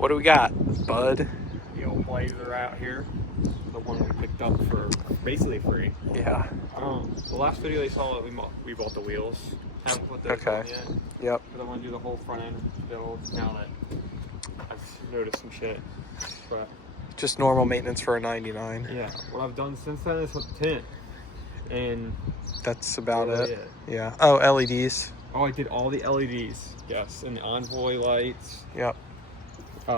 What do we got, bud? The old Blazer out here. The one we picked up for basically free. Yeah. The last video they saw that we bought the wheels. Haven't put those on yet. Yep. Because I want to do the whole front end build now that I've noticed some shit. But just normal maintenance for a 99. yeah, what I've done since then is put the tint. And that's about really it. Yeah. Oh, LEDs. Oh, I did all the LEDs. Yes, and the Envoy lights. Yep.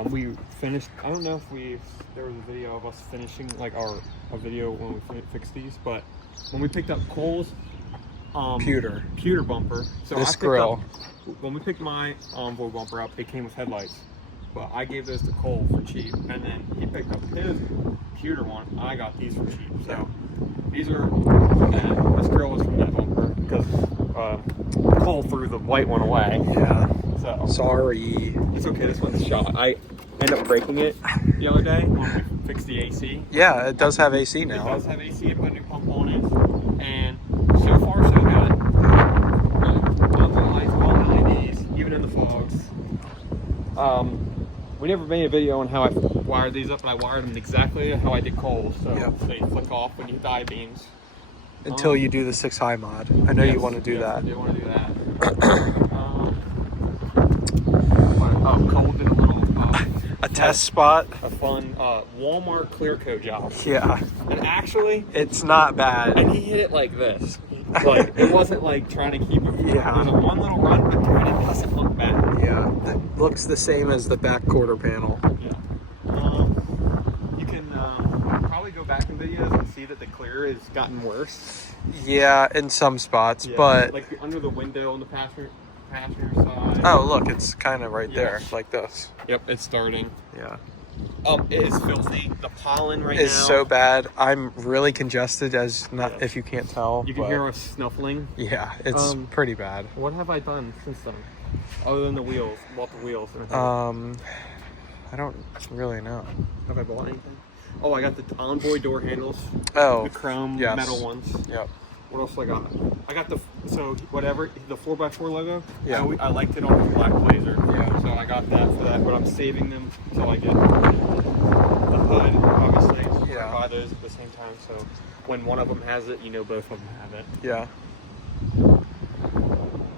We finished. I don't know if there was a video of us finishing like a video when we fixed these, but when we picked up Cole's pewter bumper. So this grill. When we picked my Envoy bumper up, it came with headlights, but I gave those to Cole for cheap, and then he picked up his pewter one. I got these for cheap. So these are from that. This grill was from that bumper because Cole threw the white one away. Yeah. So sorry. It's okay. This one's shot. I ended up breaking it the other day when we fixed the AC. Yeah, it does have AC now. It does have AC. I put a new pump on it, and so far so good. On the lights, all LEDs, even in the fogs. We never made a video on how I wired these up, but I wired them exactly how I did Cole's. So they flick off when you hit the I-beams. Until you do the 6 high mod. I know you want to do that. I do want to do that. Cole did a little a test spot. A fun Walmart clear coat job. Yeah. And actually, it's not bad. And he hit it like this. Like, it wasn't like trying to keep it. Yeah. There's a one little run, but it doesn't look bad. Yeah. It looks the same as the back quarter panel. Yeah. You can probably go back in videos and see that the clear has gotten worse. Yeah, in some spots, but like under the window on the passenger side. Oh, look, it's kind of right there, like this. Yep, it's starting. Yeah. It is filthy. The pollen right now is so bad. I'm really congested, if you can't tell. You can hear us snuffling. Yeah, it's pretty bad. What have I done since then? Other than the wheels, bought the wheels. I don't really know. Have I bought anything? Oh, I got the Envoy door handles. Oh, the chrome metal ones. Yep. What else I got? I got the 4x4 logo. Yeah. I liked it on the black Blazer. Yeah. So I got that for that, but I'm saving them until I get the hood, obviously. Yeah. I buy those at the same time, so when one of them has it, you know both of them have it. Yeah.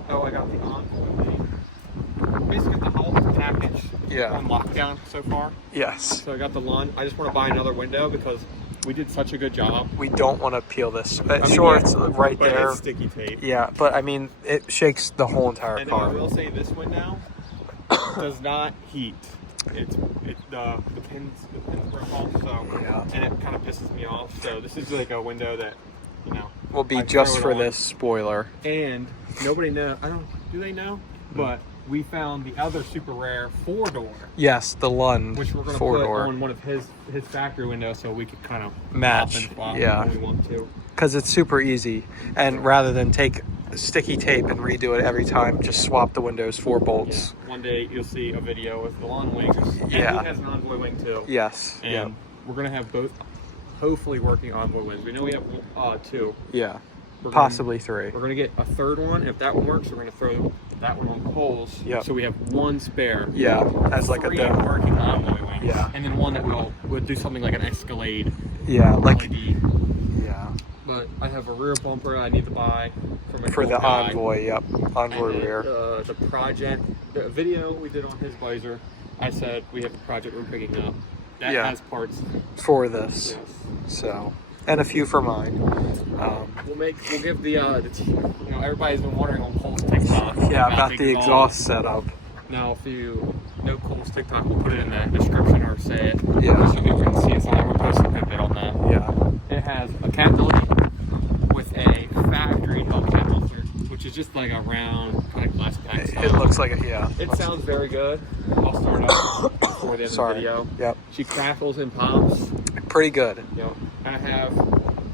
Oh, I got the Envoy thing. Basically the whole package on lockdown so far. Yes. So I got the lawn. I just want to buy another window because we did such a good job. We don't want to peel this. It's right there. It's sticky tape. Yeah, but I mean, it shakes the whole entire car. And I will say this window does not heat. The pins broke off, so and it kind of pisses me off. So this is like a window that will be just for this spoiler. And nobody knows. Do they know? But we found the other super rare 4-door. Yes, the Lund, which we're going to put on one of his factory windows so we could kind of match. When we want to. Because it's super easy, and rather than take sticky tape and redo it every time, just swap the windows 4 bolts. Yeah. One day you'll see a video with the lawn wings. And he has an Envoy wing too. Yes. And we're going to have both hopefully working Envoy wings. We know we have 2. Yeah. Possibly 3. We're going to get a 3rd one. If that one works, we're going to throw that one on Cole's. Yep. So we have 1 spare. Yeah, as like 3 a working Envoy wings. Yeah. And then 1 that we'll do something like an Escalade. Yeah, like LED. Yeah. But I have a rear bumper I need to buy for the Envoy. Yep, Envoy rear. The project, the video we did on his Blazer, I said we have a project we're picking up. That has parts for this. Yes. So. And a few for mine. We'll give the everybody's been wondering on Cole's TikTok. Yeah, about the exhaust setup. Now, if you know Cole's TikTok, we'll put it in the description or say it. Yeah. So you can see us on there. We'll post a bit on that. Yeah. It has a cat filter with a factory Hellcat filter, which is just like a round kind of glass pack. It looks like It sounds very good. I'll start up before the end of the video. Yep. She crackles and pops. Pretty good.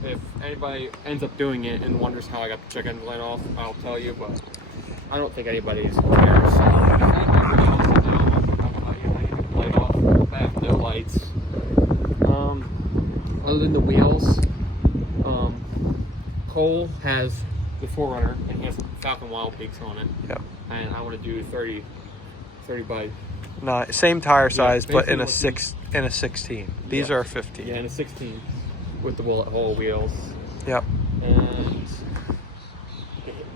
If anybody ends up doing it and wonders how I got the chicken lit off, I'll tell you, but I don't think anybody's cares. I have no lights. Other than the wheels, Cole has the 4Runner and he has Falcon Wild Peaks on it. Yep. And I want to do 30 by Not same tire size, but in basically a 16. These Yeah. are a 15. Yeah, and a 16 with the bullet hole wheels. Yep. And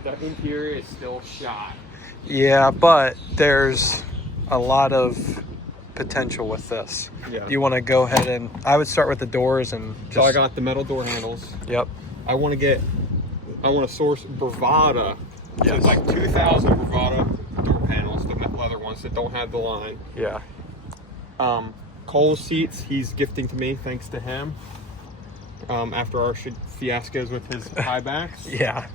the interior is still shot. Yeah, but there's a lot of potential with this. Yeah. You want to go ahead and I would start with the doors and just. So I got the metal door handles. Yep. I want to source Bravada. So Yes. it's like 2,000 Bravada door panels, the leather ones that don't have the line. Yeah. Cole's seats, he's gifting to me, thanks to him. After our fiascos with his high backs. Yeah.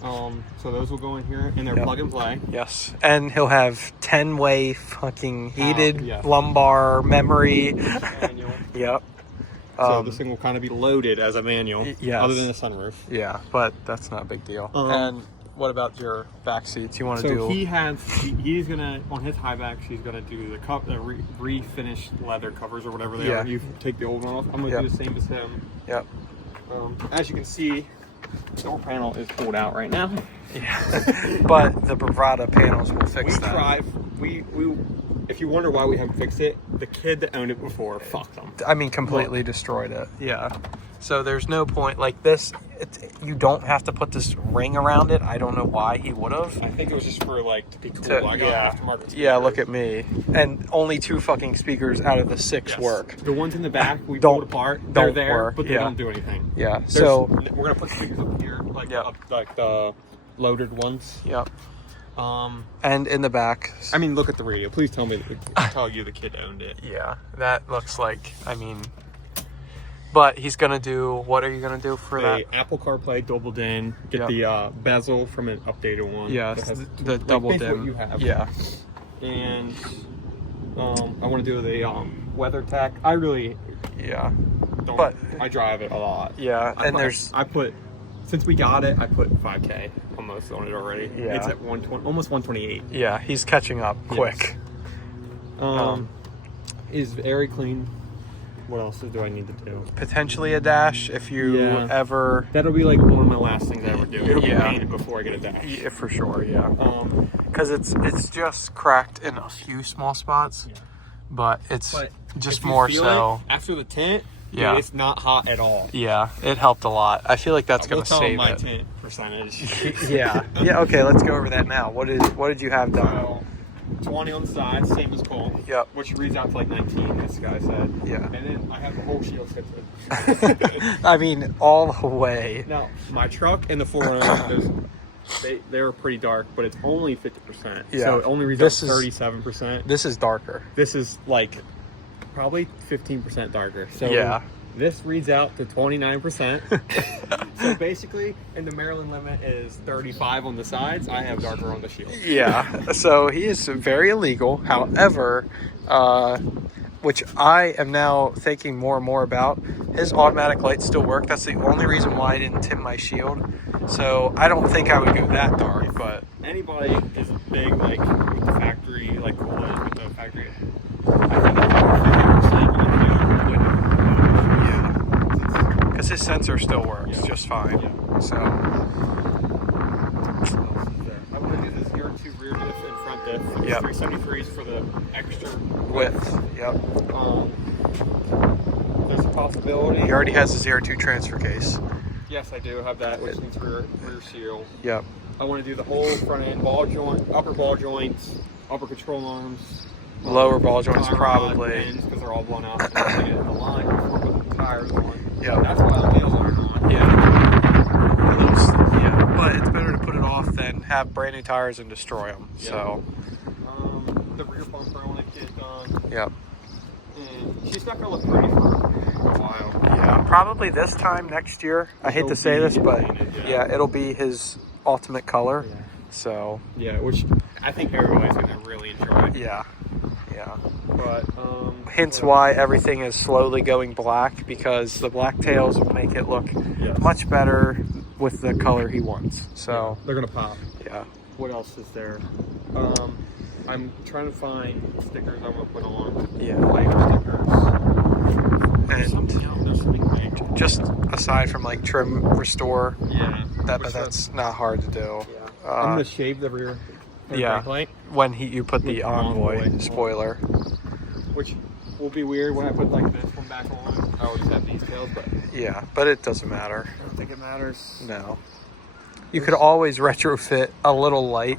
So those will go in here, and they're Yep. plug and play. Yes. And he'll have 10-way fucking heated yes. lumbar memory. Manual. Yep. So this thing will kind of be loaded as a manual, yes. other than the sunroof. Yeah, but that's not a big deal. And what about your back seats? You want to do? So he's gonna on his high backs. He's gonna do the refinished leather covers or whatever they Yeah. are. You take the old one off. I'm gonna do the same as him. Yep. As you can see, the door panel is pulled out right now. Yeah. But the Bravada panels will fix that. We if you wonder why we haven't fixed it, the kid that owned it before fucked them. I mean, completely destroyed it. Yeah. So there's no point like this. You don't have to put this ring around it. I don't know why he would have. I think it was just for like to be cool. I got aftermarket speakers. Yeah, look at me. And only 2 fucking speakers out of the 6 work. The ones in the back we Don't- pulled apart. They're don't there, work, but they yeah. don't do anything. Yeah. We're gonna put speakers up here, like Yep. like the loaded ones. Yep. And in the back. I mean, look at the radio. Please tell me, tell you the kid owned it. Yeah, that looks like. I mean, but he's gonna do. What are you gonna do for that? Apple CarPlay doubled in. Get the bezel from an updated one. Yeah, that has the double basically dim. what you have. Yeah. And I want to do the WeatherTech. I really Yeah. don't. But- I drive it a lot. Yeah, and there's. I put since we got it, I put 5K almost on it already. Yeah. It's at 120, almost 128. Yeah, he's catching up quick. Is very clean. What else do I need to do? Potentially a dash if you ever. That'll be like one of my last things I ever do. It'll be Yeah. painted before I get a dash. Yeah, for sure. Yeah. Um, Because it's just cracked in a few small spots, Yeah. but it's but just if you more feel so. it, after the tint, Yeah. dude, it's not hot at all. Yeah, it helped a lot. I feel like that's We'll gonna tell them save my it. tint percentage. Yeah. Yeah. Okay, let's go over that now. What did you have done? So, 20 on the side, same as Cole. Yep. Which reads out to like 19, this guy said. Yeah. And then I have the whole shield set to I mean, all the way. Now, my truck and the 4Runner, they're pretty dark, but it's only 50%. Yeah. So it only reads out to 37%. This is darker. This is like probably 15% darker. So Yeah. this reads out to 29%. So basically, and the Maryland limit is 35 on the sides. I have darker on the shield. Yeah. So he is very illegal. However, which I am now thinking more and more about, his automatic lights still work. That's the only reason why I didn't tint my shield. So I don't think I would go that dark, but Anybody is big, like with the factory, like with the factory. I think it's 50%. yeah, because his sensor still works just fine. Yeah. So I'm going to do the 02 rear diff and front diff. Yep. 373s for the extra width. Yep. There's a possibility. He already has a 02 transfer case. Yes, I do have that, which means rear seal. Yep. I want to do the whole front end ball joint, upper ball joints, upper control arms, Lower ball joints probably. because they're all blown out. And I get in the line before putting the tires on. Yep. That's why the wheels aren't on. Yeah, but it's better to put it off than have brand new tires and destroy them. Yeah. So, The rear bumper I want to get done. yep. And she's not going to look pretty for a while. Yeah, probably this time next year. I hate to say this, but yeah, it'll be his ultimate color. Yeah. So, Yeah, which I think everybody's going to really enjoy. yeah. Yeah. But, Hence why everything is slowly going black, because the black tails will make it look much better with the color he wants. So, they're going to pop. yeah. What else is there? I'm trying to find stickers I want to put on. Yeah. Flavor stickers. And Something else. There's something big. just aside from like trim, restore, Yeah. but that's not hard to do. Yeah. I'm going to shave the rear third Yeah. brake light, When you put the With Envoy Envoy. spoiler. which will be weird when I put like this one back on. I always have these tails, but Yeah, but it doesn't matter. I don't think it matters. No. You could always retrofit a little light.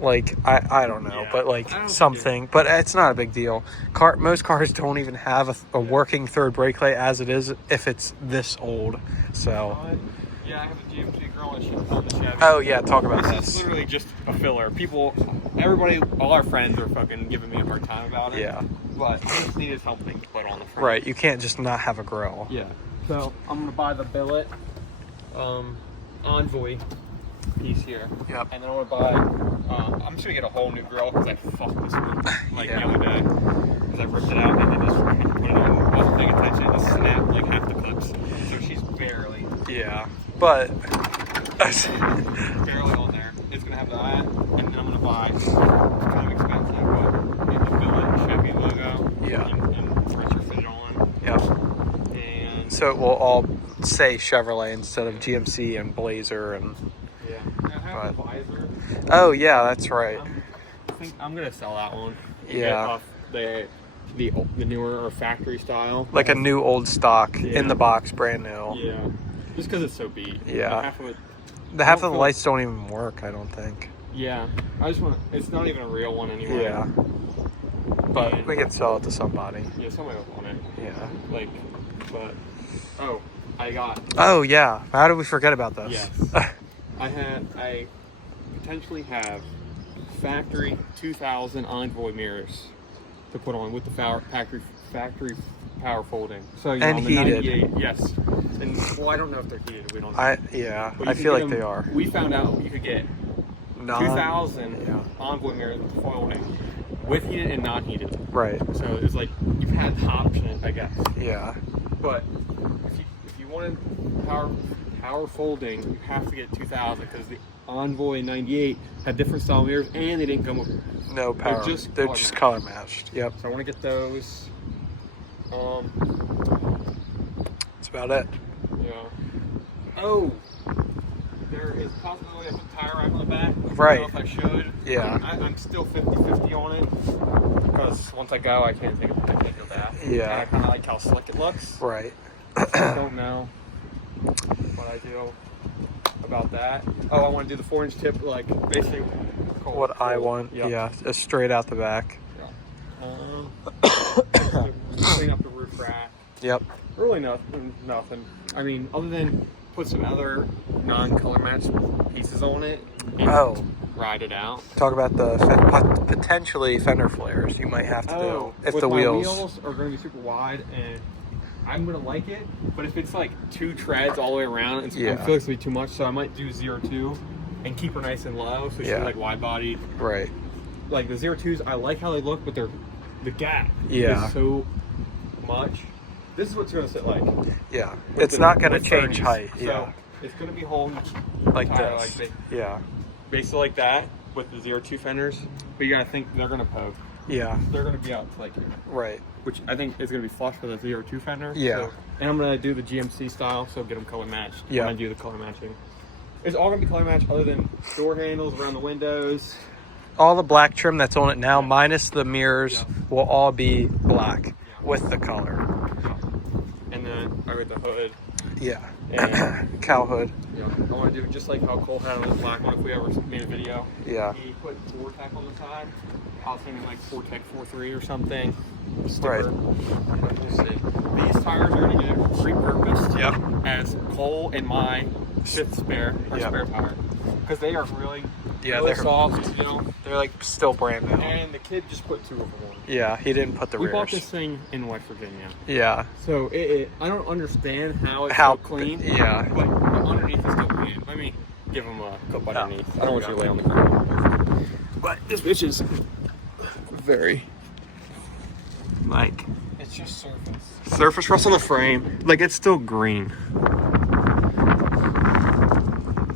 Like, I don't know, Yeah, but like I don't think something, but it's not a big deal. Most cars don't even have a working third brake light as it is if it's this old. So, Yeah, I have a GMC girl and she on the Chevy. oh yeah, talk about This is this. literally just a filler. Everybody, all our friends are fucking giving me a hard time about it. Yeah, But I just needed something to put on the front. right. You can't just not have a grill. Yeah. So I'm gonna buy the billet, Envoy piece here. Yep. And then I'm gonna buy. I'm just gonna get a whole new grill because I fucked this one like Yeah. the other day because I ripped it out and then just tried to put it on. Wasn't paying attention. It just snapped like half the clips. So she's barely Yeah, but barely on there. It's gonna have that, and then I'm gonna buy. It's kind of expensive, but maybe the billet Chevy logo. Yeah. And retrofit it on. yeah. And So it will all say Chevrolet instead of GMC and Blazer and. yeah. I have the visor. Oh yeah, that's right. I think I'm gonna sell that one. And Yeah. Get off the newer or factory style. Like a new old stock Yeah. in the box, brand new. Yeah. Just because it's so beat. Yeah. Like half of it. The half of the feel- lights don't even work, I don't think. Yeah. I just want. It's not even a real one anyway. Yeah. But we can sell it to somebody. Yeah. Somebody will want it. Yeah. Like, but oh, I got. Oh yeah. How did we forget about this? Yes. I potentially have factory 2000 Envoy mirrors to put on with the factory power folding. So you And know, on the heated. 98, yes. And well, I don't know if they're heated. We don't know. I But you feel could like get they them- are. We found out you could get 2000 Yeah. Envoy mirrors with folding, with heated and not heated. Right. So it's like you had the option, I guess. Yeah. But if you wanted power folding, you have to get 2000 because the Envoy 98 had different style mirrors and they didn't come with. No power. just They're color just matched. color matched. Yep. So I want to get those. That's about it. Yeah. Oh, there is a possibility of a tire rack on the back. Right. I don't know if I should. Yeah. I'm still 50-50 on it because once I go, I can't take it back. Yeah. And I kind of like how slick it looks. Right. I don't know what I do about that. Oh, I want to do the 4-inch tip, like basically. What I want. Yep. Yeah. Just straight out the back. Clean up the roof rack. Yep. Really nothing. I mean, other than put some other non-color matched pieces on it and Oh. ride it out. Talk about the potentially fender flares you might have to do if with the my wheels. are going to be super wide and I'm going to like it, but if it's like 2 treads all the way around, I feel like it's going to be too much, so I might do 0-2 and keep her nice and low so she's like wide-bodied. Right. Like the 0-2s, I like how they look, but the gap is so much. This is what's going to sit like. Yeah. With It's not going to with change 30s. height. So Yeah. it's going to be holding Like tire this. like Yeah. basically like that with the 0-2 fenders. But you got to think they're going to poke. Yeah. They're going to be out to like here, Right. which I think is going to be flush with a 0-2 fender. Yeah. So, and I'm going to do the GMC style, so get them color matched. Yeah. When I do the color matching. It's all going to be color matched other than door handles around the windows. All the black trim that's on it now, minus the mirrors, Yeah. will all be black with the color. And then I got the hood. Yeah. And Cow hood. I want to do it just like how Cole had on his black one if we ever made a video. Yeah. He put Vortec on the side. I was thinking like Vortec 4.3 or something. Right. Sticker. But we'll see. These tires are going to get repurposed Yep. as Cole and my fifth spare spare tire. Because they are really, really they're soft, you know. They're like still brand new. And the kid just put 2 of them on. Yeah, he didn't put the We rears. bought this thing in West Virginia. Yeah. So I don't understand how it's How so clean. Yeah. But underneath is still clean. Let me give him a cup Yeah. underneath. I don't want you to lay on the ground. But this bitch is very, like, it's just surface rust on the frame. Like, it's still green.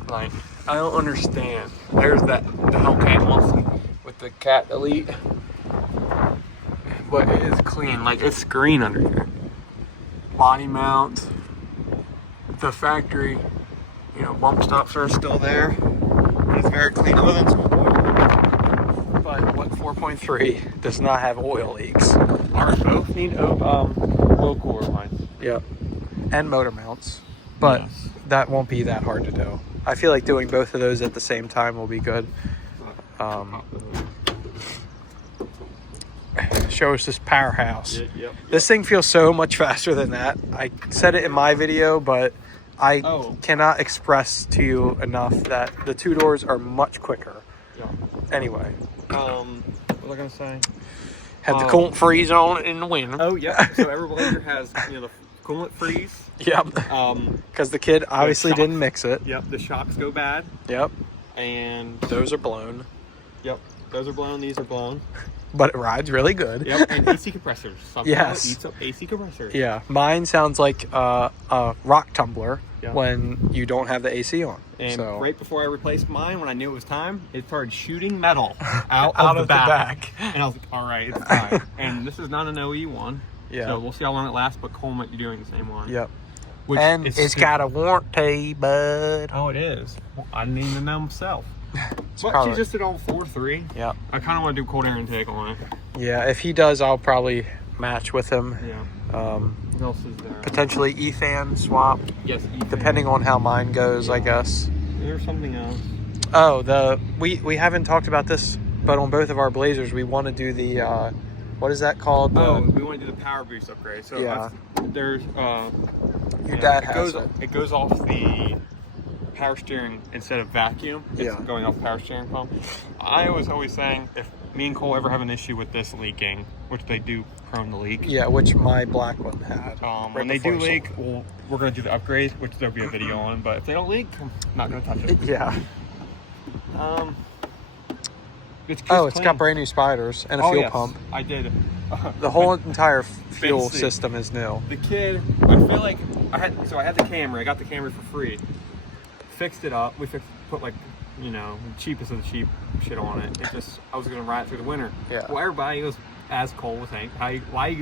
Like, I don't understand. There's the Hellcat one with the Cat Elite. But it is clean. Like, it's green under here. Body mount. The factory, you know, bump stops are still there. But it's very clean other than some oil. 4.3 does not have oil leaks. Ours both need oil cooler lines. Yep. And motor mounts. But Yes. that won't be that hard to do. I feel like doing both of those at the same time will be good. Show us this powerhouse. Yep. This thing feels so much faster than that. I said it in my video, but I cannot express to you enough that the two doors are much quicker. Yeah. Anyway. What was I gonna say? Had the coolant freeze on it in the winter. Oh yeah. So every blazer has the coolant freeze. Yep. Because the kid obviously didn't mix it. Yep. The shocks go bad. Yep. And those are blown. Yep. Those are blown. These are blown. But it rides really good. Yep. And AC compressors. Somehow Yes. It eats up AC compressors. Yeah. Mine sounds like a rock tumbler Yeah. when you don't have the AC on. And so. right before I replaced mine, when I knew it was time, it started shooting metal out Out of of the the back. back. And I was like, all right, it's time. And this is not an OE one. Yeah. So we'll see how long it lasts, but Cole might be doing the same one. Yep. Which And is it's got a warranty, bud. Oh, it is. Well, I didn't even know myself. But probably- she just did all 4.3. Yep. I kind of want to do cold air intake on it. Yeah, if he does, I'll probably match with him. Yeah. What else is there? Potentially E-fan swap, Yes, Ethan. depending on how mine goes, I guess. There's something else. Oh, we haven't talked about this, but on both of our Blazers, we want to do the what is that called? Oh, we want to do the power boost upgrade. So Yeah. there's Your dad has goes, it. It goes off the power steering instead of vacuum. It's Yeah. going off power steering pump. I was always saying if me and Cole ever have an issue with this leaking, which they do prone to leak. Yeah, which my black one had. When they do leak, we're going to do the upgrade, which there'll be a video on. But if they don't leak, I'm not going to touch it. Yeah. It's just Oh, it's clean. got brand new spiders and a fuel yes, pump. I did. The whole entire fuel Basically, system is new. The kid, I feel like I had the camera. I got the camera for free. Fixed it up. Put like, cheapest of the cheap shit on it. I was gonna ride it through the winter. Yeah. Well, everybody was, as Cole was saying,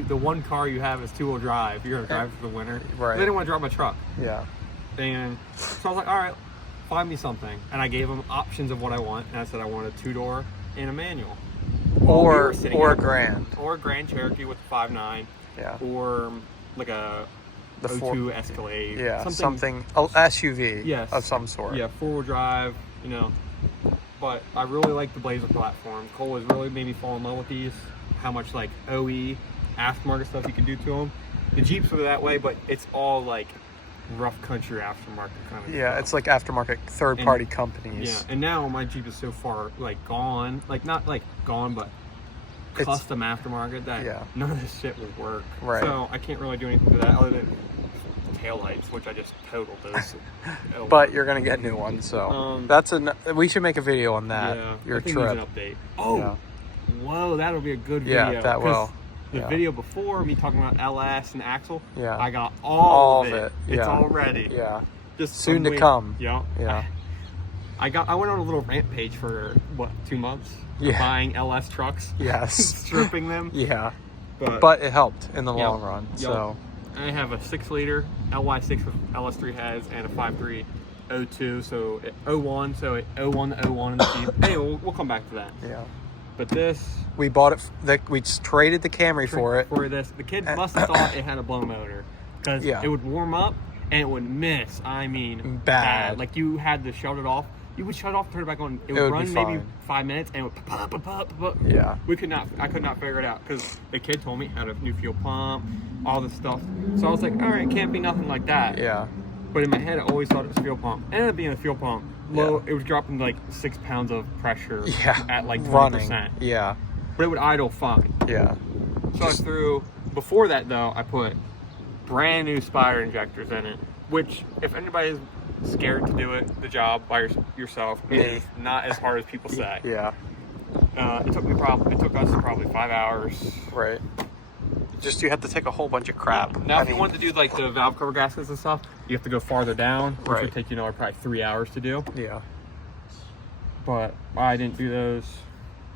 the one car you have is 2-wheel drive. You're gonna drive it through the winter. Right. They didn't want to drive my truck. Yeah. And so I was like, all right, find me something. And I gave them options of what I want. And I said I want a 2-door and a manual. Or a Grand. Or a Grand Cherokee with a 5.9. Yeah. Or like a The O2 Escalade. Yeah, something SUV Yes. of some sort. Yeah, 4-wheel drive, But I really like the Blazer platform. Cole has really made me fall in love with these. How much like OE aftermarket stuff you can do to them. The Jeeps were that way, but it's all like rough country aftermarket kind of Yeah, stuff. it's like aftermarket third-party companies. Yeah, and now my Jeep is so far like gone, like not like gone, but custom aftermarket that none of this shit would work. Right. So I can't really do anything to that other than taillights, which I just totaled those. But you're gonna get new ones, so we should make a video on that. Yeah, Your I think trip. needs an update. Oh, Yeah. whoa, that'll be a good video. Yeah, that 'cause will. The Yeah. video before me talking about LS and Axle, Yeah. I got all of it. Yeah. It's all ready. Yeah. Just Soon to wait. come. Yeah. Yeah. I went on a little rant page for 2 months. Yeah. Buying LS trucks. Yes. Stripping them. Yeah. But But it helped in the Yeah. long run. Yeah. So I have a 6-liter LY6 with LS3 heads and a 5.3 O2, so 01, so 01 to 01 in the Jeep. Hey, we'll come back to that. yeah. But this, We bought it. We traded the Camry for it. For this, the kid must have thought it had a blow motor because Yeah. it would warm up and it would miss. I mean, Bad. Like you had to shut it off. You would shut it off, turn it back on. It would would run be maybe fine. 5 minutes and it would pop, pop, pop, pop. Yeah. I could not figure it out because the kid told me it had a new fuel pump, all this stuff. So I was like, all right, it can't be nothing like that. Yeah. But in my head, I always thought it was a fuel pump. It ended up being a fuel pump. Low, it was dropping like 6 pounds of pressure at like 20%. Running. Yeah. But it would idle fine. Yeah. So I threw, before that though, I put brand new spider injectors in it, which if anybody is scared to do it, the job by yourself, it is not as hard as people say. Yeah. It took us probably 5 hours. Right. Just you have to take a whole bunch of crap. Now, if you wanted to do like the valve cover gaskets and stuff, you have to go farther down, which Right. would take probably 3 hours to do. Yeah. But I didn't do those.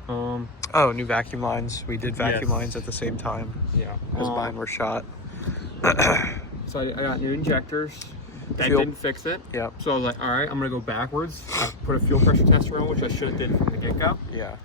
Oh, new vacuum lines. We did vacuum Yes. lines at the same time Yeah. because mine were shot. So I got new injectors. That Fuel- didn't fix it. Yep. So I was like, all right, I'm gonna go backwards. I put a fuel pressure tester on, which I should have did from the get-go. Yeah.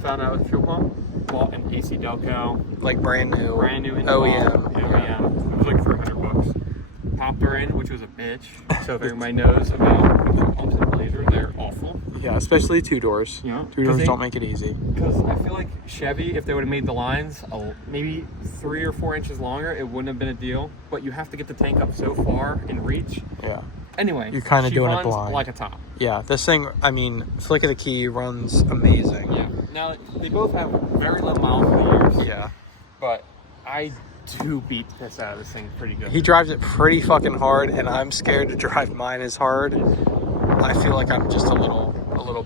found out with fuel pump. Bought an AC Delco. Like brand new OEM. Yeah. It was like $300. Popped her in, which was a bitch. So if everybody knows about fuel pumps and Blazers, they're awful. Yeah, especially 2 doors. Yeah. 2 doors don't make it easy. Because I feel like Chevy, if they would have made the lines maybe 3 or 4 inches longer, it wouldn't have been a deal. But you have to get the tank up so far in reach. Yeah. Anyway, you're kind of doing it runs blind. like a top. Yeah, this thing, I mean, flick of the key runs amazing. Yeah. Now, they both have very low miles per year. Yeah. But I do beat the piss out of this thing pretty good. He drives it pretty fucking hard, and I'm scared to drive mine as hard. I feel like I'm just a little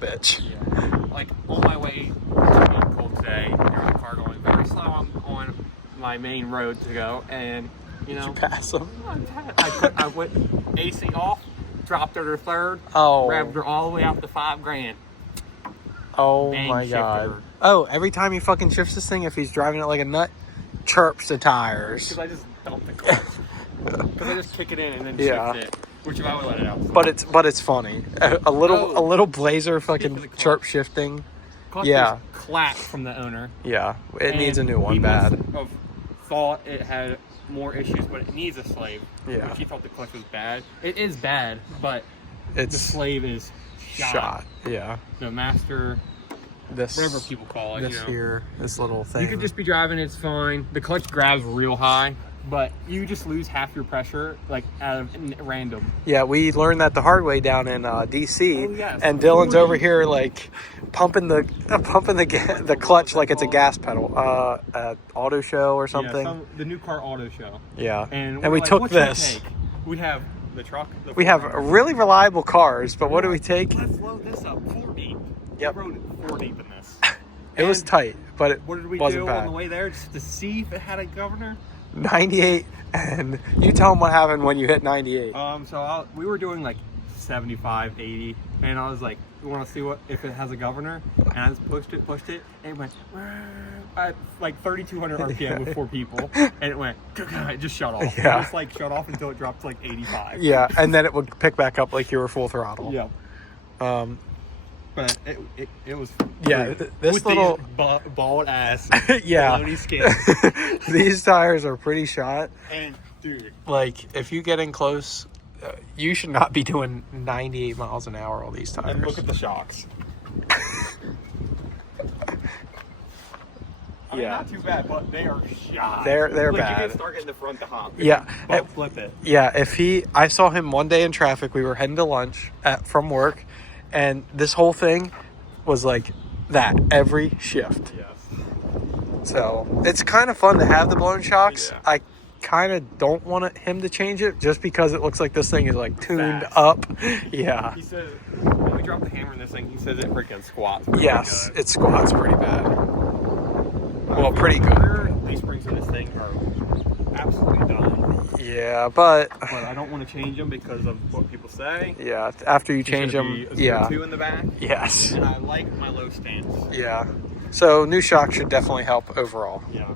bitch. Yeah. Like, on my way to meet Cole today, there was a car going very slow on my main road to go, and, you know, Did you pass him? I went AC off, dropped her to third, Oh. grabbed her all the way out to $5,000. Oh Bang, my shifted god. her. Oh, every time he fucking shifts this thing, if he's driving it like a nut, chirps the tires. Because I just dump the clutch. Because I just kick it in and then Yeah. shift it. Which if I would let it out. But it's funny. A little Blazer fucking Speaking of the chirp shifting. Clutch Yeah. is clapped from the owner. Yeah, it And needs a new one he bad. must have thought it had more issues, but it needs a slave. Yeah. Which he thought the clutch was bad. It is bad, but the It's slave is shot. Yeah. The master, This whatever people call it. This you know. here, this little thing. You could just be driving, it's fine. The clutch grabs real high, but you just lose half your pressure, like out of random. Yeah, we learned that the hard way down in DC. Oh, yes. And Dillon's over here like pumping the clutch like it's a gas pedal. Auto show or something. Yeah, the new car auto show. Yeah. And we we're like, took what should we this. take? We have the truck. We have really reliable cars, but what do we take? Let's load this up 4 deep. Yep. We rode 4 deep in this. It was And tight, but it what did we wasn't do bad. on the way there just to see if it had a governor? 98, and you tell them what happened when you hit 98. We were doing like 75, 80, and I was like, "You want to see if it has a governor?" And I just pushed it, and it went at like 3,200 RPM with 4 people, and it went, it just shut off. Yeah. It just like shut off until it dropped to like 85. Yeah, and then it would pick back up like you were full throttle. Yeah. But it was Yeah, free. this with little- these bald ass Yeah. baloney skin. These tires are pretty shot. And dude, Like, if you get in close, you should not be doing 98 miles an hour on these tires. and look at the shocks. I mean, Yeah. not too bad, but they are shot. They're like, bad. You can start getting the front to hop. Yeah. But flip it. Yeah, I saw him one day in traffic. We were heading to lunch from work, and this whole thing was like that every shift. Yes. So it's kind of fun to have the blown shocks. Yeah. I kind of don't want him to change it just because it looks like this thing is like tuned Fast. up. Yeah. He said when we dropped the hammer in this thing, he says it freaking squats. pretty Yes, good. it squats pretty bad. Well, pretty good. Rear leaf springs in this thing are absolutely done. Yeah, but But I don't want to change them because of what people say. yeah, after you It's change gonna them, be a yeah, 2 in the back. yes, And I like my low stance. yeah. So new shock should definitely help overall. Yeah.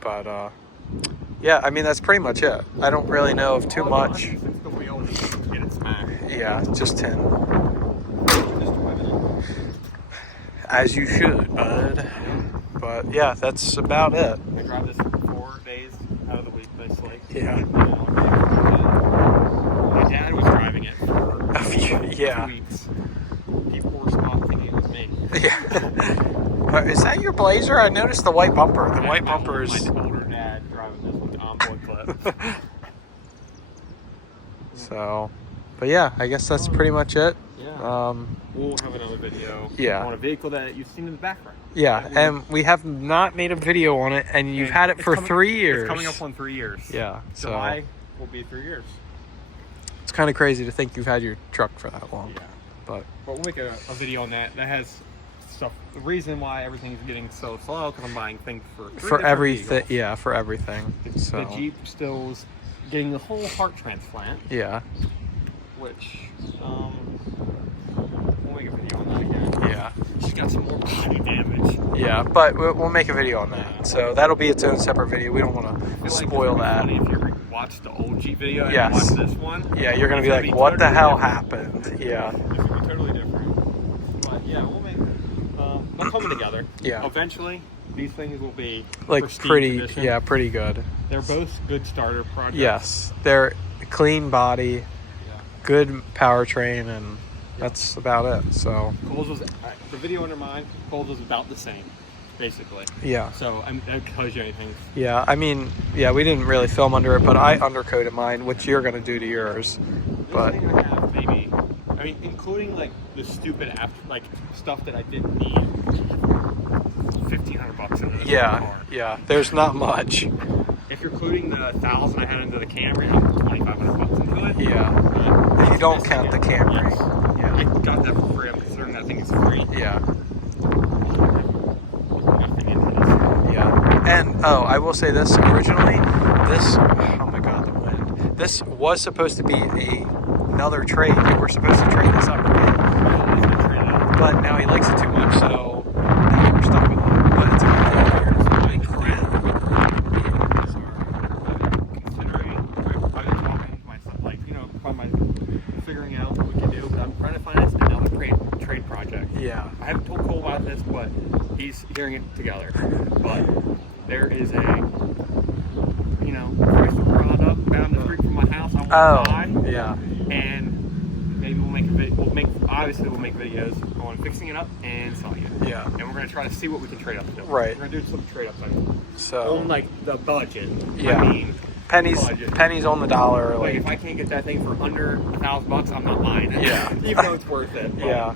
But yeah, I mean that's pretty much it. I don't really know of too much. Since the wheel is get it smashed. Yeah, just 10. Just driving As you should, bud. But yeah, that's about it. it. I drive this 4 days out of the week, basically. Yeah. My dad was driving it for Yeah. 2 weeks. People were spot thinking it was me. Yeah. Is that your Blazer? I noticed the white bumper. The white bumper is. My older dad driving this with the onboard clip. So, but yeah, I guess that's pretty much it. Yeah. We'll have another video Yeah. on a vehicle that you've seen in the background. Yeah, and we have not made a video on it, and you've And had it it's for coming- 3 years. It's coming up on 3 years. Yeah, so July will be 3 years. it's kind of crazy to think you've had your truck for that long. Yeah. But But we'll make a video on that. That has stuff. The reason why everything's getting so slow because I'm buying things for everything, yeah, for everything. So The Jeep still's getting the whole heart transplant, yeah, which we'll make a video on that again. yeah, She's got some more body damage. yeah. But we'll make a video on that. So that'll be its own separate video. We don't want I to feel like spoil it's that. funny if you watch the old Jeep video and Yes. watch this one. Yeah, you're gonna It's be like, what the totally hell different. happened? Yeah. It's gonna be totally different. But yeah, we'll make. they're coming together. Yeah. Eventually, these things will be Like pristine pretty, condition. yeah, pretty good. They're both good starter projects. Yes, they're clean body, Yeah. good powertrain, and that's about it. So Coles was the video under mine. Coles was about the same, basically. yeah, So that tells you anything. yeah. I mean, yeah, we didn't really film under it, but I undercoated mine, which you're gonna do to yours. But This thing I have, maybe, I mean, including like the stupid like stuff that I didn't need. $1,500 into this car. yeah, there's not much. If you're including the $1,000 I had into the Camry, I'm $2,500 into it. Yeah, if you don't count the Camry. Yes. Yeah, I got that for free. I'm considering that thing is free. yeah, Nothing into this. yeah. And I will say this: originally, oh my God, the wind. This was supposed to be another trade. We were supposed to trade this up, right? But now he likes it too much, so now we're stuck with it. But it's a good thing. Holy crap. Considering, I've been talking to myself, like, you know, figuring out what we can do, but I'm trying to finance another trade project. Yeah. I haven't told Cole about this, but he's hearing it together. But there is a, you know, Chrysler product down the street from my house I want to buy. Yeah. And maybe we'll make a video. Obviously we'll make videos on fixing it up and selling it. Yeah. And we're gonna try to see what we can trade up to. Right. We're gonna do some trade ups So on like the budget. Yeah. I mean, budget. pennies on the dollar. Like Like if I can't get that thing for under $1,000, I'm not buying it. Yeah. Even though it's worth it. But yeah,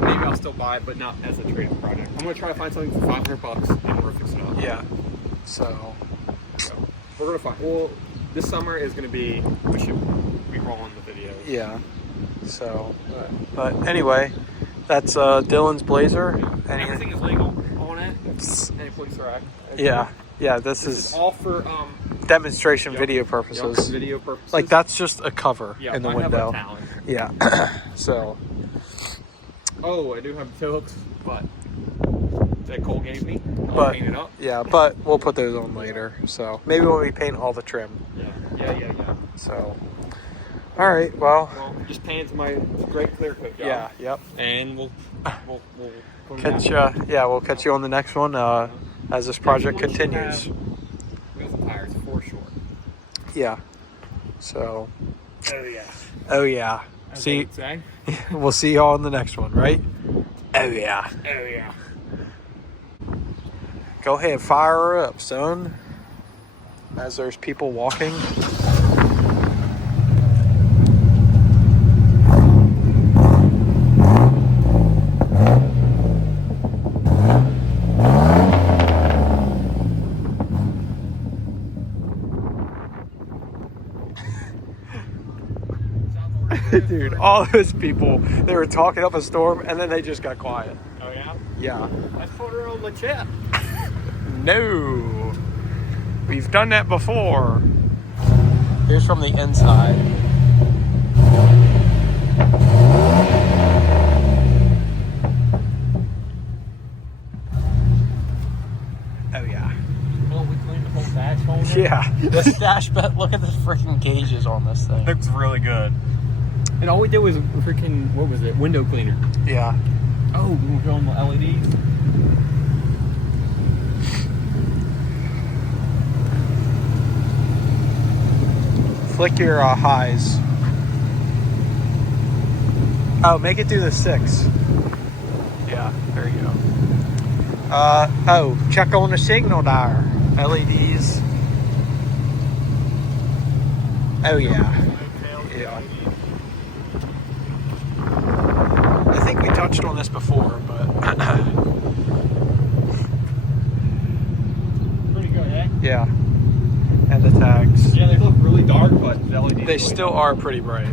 maybe I'll still buy it, but not as a trade-up project. I'm gonna try to find something for $500 and we're gonna fix it up. yeah. So So we're gonna find. Well, this summer is gonna be. We should be rolling the videos. yeah. So, but anyway, that's Dillon's Blazer. And everything is legal on it. Any police are at. Yeah. This This is is all for demonstration Yep. video Yep, purposes. video purposes. Like that's just a cover Yeah, in the I have a window. talent. Yeah. So Oh, I do have the tail hooks, but that Cole gave me. I'll But- paint it up. yeah, but we'll put those on later. So maybe when we paint all the trim. Yeah. So, all right. Well, Well, just paint to my great clear coat job. yeah. Yep. And we'll put it Catch out. we'll catch you on the next one as this project continues. Wheels and tires for sure. Yeah. So, Oh yeah. oh yeah. As See, they would say. we'll see y'all in the next one, right? Oh yeah. Oh yeah. Go ahead, fire her up, son. As there's people walking. Dude, all those people, they were talking up a storm and then they just got quiet. Oh yeah. Yeah. Let's put her on the chip. No. We've done that before. Here's from the inside. Oh yeah. Oh, we cleaned the whole dash hole. Yeah. This dash bet, look at the freaking gauges on this thing. Looks really good. And all we did was freaking, what was it? Window cleaner. Yeah. Oh, we were on the LEDs. Flick your highs. Oh, make it do the 6. Yeah, there you go. Oh, check on the signal there. LEDs. Oh yeah. Yeah. I think we touched on this before, but Pretty good, eh? yeah. And the tags. Yeah, they look really dark, but the LEDs They still are pretty bright.